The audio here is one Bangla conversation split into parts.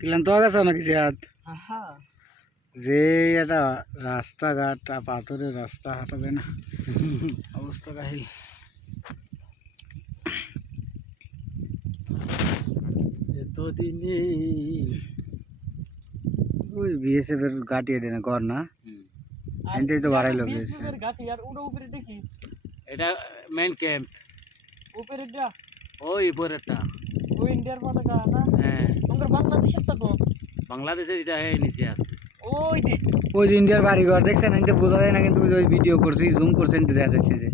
ক্লান্ত হয়ে গেছে নাকি হাত যে একটা রাস্তাঘাট পাথরের রাস্তা হাঁটা যায় না অবস্থা কাহিল এতদিনে ওই বিএসএফ এর গাটি এটা না ঘর না এনতেই তো বাড়াইলো বিএসএফ গাটি আর ওটা উপরে দেখি এটা মেইন ক্যাম্প উপরে ওই উপরেরটা ওই ইন্ডিয়ার পতাকা না হ্যাঁ আমাদের বাংলাদেশের তো কোন বাংলাদেশের এটা নিচে আছে ওই যে ওই যে ইন্ডিয়ার বাড়িঘর দেখছেন এনতে বোঝা যায় না কিন্তু ওই ভিডিও করছি জুম করছেন দেখা যাচ্ছে যে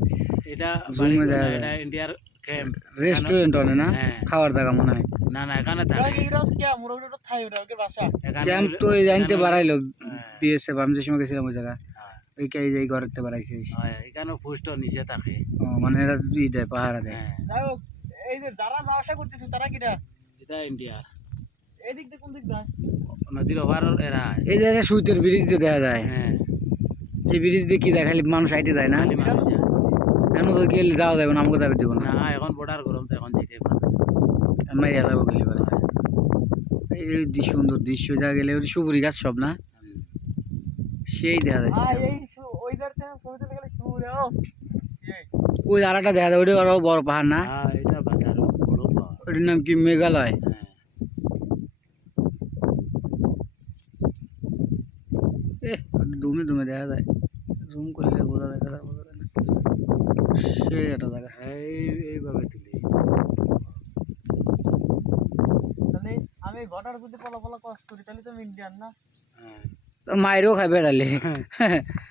এটা Zoom এ বাড়ি দেখা না, যায়। এটা ইন্ডিয়ার ক্যাম্প রেস্টুরেন্ট অনে না হ্যাঁ। খাওয়ার জায়গা মনে হয় না না এখানে ওরা থাকে কি ইরাস কে মোরা ওটা থাই ওরা বাসা এখানে ক্যাম্প তো এই জানতে বাড়াইলো হ্যাঁ। বিএসএফ আমি যে সময় গেছিলাম ওই জায়গা হ্যাঁ, ওই কে এই ঘরেতে বাড়াইছে হ্যাঁ, এখানে পুষ্ট নিচে থাকে মানে এরা ই দেয় পাহারা দেয় হ্যাঁ যাই হোক এই যে যারা যাওয়া আসা করতেছে তারা কিরা এটা ইন্ডিয়া এদিক দিয়ে কোন দিক যায় নদীর ওভার এরা এই যে সুইতের ব্রিজ দিয়ে দেখা যায় হ্যাঁ এই ব্রিজ দিয়ে কি দেয় খালি মানুষ হাইটে যায় না খালি মানুষ যায়। কেন তো গেলে যাওয়া যাবে না আমাকে যাবে দেবো না না এখন বর্ডার গরম তো এখন যেতে পারে আমরা যাবো গেলে পারে এই যে সুন্দর দৃশ্য যা গেলে ওই সুপুরি গাছ সব না সেই দেখা যাচ্ছে এই ওইদার থেকে ছবি তুলে গেলে শুরে ও সেই ওই আরেকটা দেখা যায় ওইটা আরো বড় পাহাড় না হ্যাঁ এটা বাজার বড় পাহাড়। ওইটার নাম কি মেঘালয় হ্যাঁ দুমে দুমে দেখা যায় জুম করলে বোঝা যায় না সে একটা জায়গা এইভাবে তুলি তাহলে আমি ঘটার যদি পলা পলা কষ্ট করি তাহলে তো আমি ইন্ডিয়ান না হ্যাঁ মায়েরও খাবে তাহলে